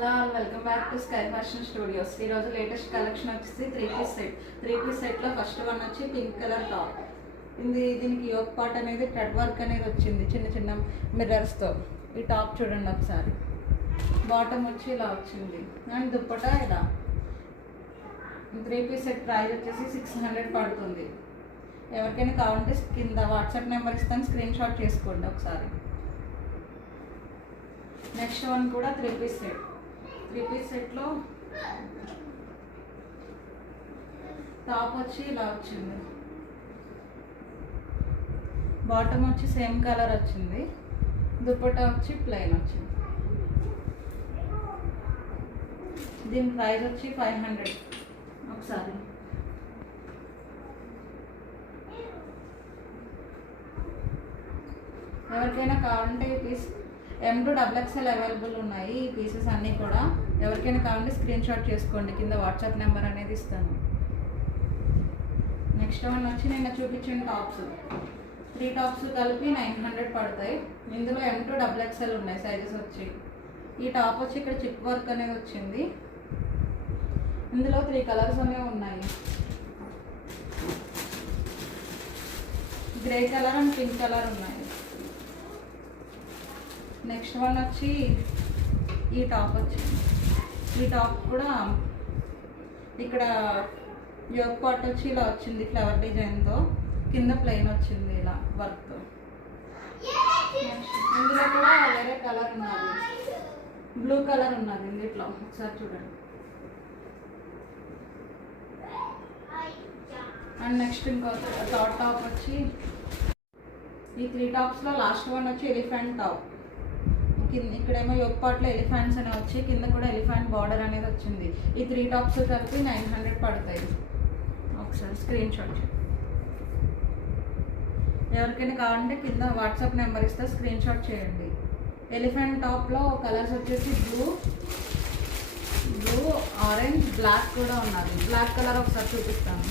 Hello welcome back to sky fashion studios. ఈరోజు latest collection వచ్చేసి three piece సెట్లో first one వచ్చి pink colour top. దీనికి yoke part అనేది థ్రెడ్ వర్క్ అనేది వచ్చింది చిన్న చిన్న మిర్రర్స్తో. ఈ టాప్ చూడండి ఒకసారి. బాటమ్ వచ్చి ఇలా వచ్చింది అండ్ దుప్పటా ఇలా. 3 పీస్ సెట్ ప్రైస్ వచ్చేసి 600 పడుతుంది. ఎవరికైనా కావాలంటే కింద వాట్సాప్ నెంబర్ ఇస్తాను, స్క్రీన్ షాట్ చేసుకోండి ఒకసారి. నెక్స్ట్ వన్ కూడా 3 పీస్ సెట్. 3 పీస్ సెట్లో టాప్ వచ్చి ఇలా వచ్చింది. బాటమ్ వచ్చి సేమ్ కలర్ వచ్చింది. దుప్పటా వచ్చి ప్లెయిన్ వచ్చింది. దీని ప్రైస్ వచ్చి 500. ఒకసారి ఎవరికైనా కావాలంటే ఈ పీస్ M2 XXL అవైలబుల్ ఉన్నాయి. ఈ పీసెస్ అన్నీ కూడా ఎవరికైనా కావాలంటే స్క్రీన్ షాట్ చేసుకోండి, కింద వాట్సాప్ నెంబర్ అనేది ఇస్తాను. నెక్స్ట్ వన్ వచ్చి నేను చూపించిన టాప్స్. 3 టాప్స్ కలిపి 900 పడతాయి. ఇందులో M2 XXL ఉన్నాయి సైజెస్ వచ్చి. ఈ టాప్ వచ్చి ఇక్కడ చిప్ వర్క్ అనేది వచ్చింది. ఇందులో 3 కలర్స్ అనేవి ఉన్నాయి, grey colour and pink colour ఉన్నాయి. నెక్స్ట్ వన్ వచ్చి ఈ టాప్ వచ్చింది. ఈ టాప్ కూడా ఇక్కడ యోక్ పార్ట్ వచ్చి ఇలా వచ్చింది ఫ్లవర్ డిజైన్తో, కింద ప్లెయిన్ వచ్చింది ఇలా వర్క్తో. ఇందులో కూడా వేరే కలర్ ఉన్నది, బ్లూ కలర్ ఉన్నది ఇందులో. ఒకసారి చూడండి. అండ్ నెక్స్ట్ ఇంకో థర్డ్ టాప్ వచ్చి ఈ 3 టాప్స్లో లాస్ట్ వన్ వచ్చి ఎలిఫెంట్ టాప్. ఇక్కడేమో యోక్ పార్ట్లో ఎలిఫెంట్స్ అనేవి వచ్చి, కింద కూడా ఎలిఫెంట్ బార్డర్ అనేది వచ్చింది. ఈ 3 టాప్స్ కలిపి 900 పడతాయి. ఒకసారి స్క్రీన్ షాట్. ఎవరికైనా కావాలంటే కింద వాట్సాప్ నెంబర్ ఇస్తే స్క్రీన్ షాట్ చేయండి. ఎలిఫెంట్ టాప్లో కలర్స్ వచ్చేసి బ్లూ, ఆరెంజ్, బ్లాక్ కూడా ఉన్నది. బ్లాక్ కలర్ ఒకసారి చూపిస్తాను.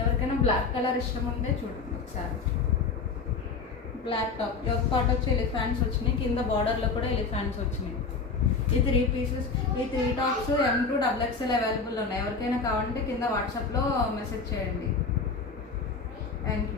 ఎవరికైనా బ్లాక్ కలర్ ఇష్టం ఉంటే చూడండి ఒకసారి. బ్లాక్ టాప్ యోక్ పార్ట్ వచ్చి ఎలిఫెంట్స్ వచ్చినాయి, కింద బార్డర్లో కూడా ఎలిఫెంట్స్ వచ్చినాయి. ఈ 3 పీసెస్, ఈ 3 టాప్స్ M2 XXL అవైలబుల్ ఉన్నాయి. ఎవరికైనా కావాలంటే కింద వాట్సాప్లో మెసేజ్ చేయండి. Thank you.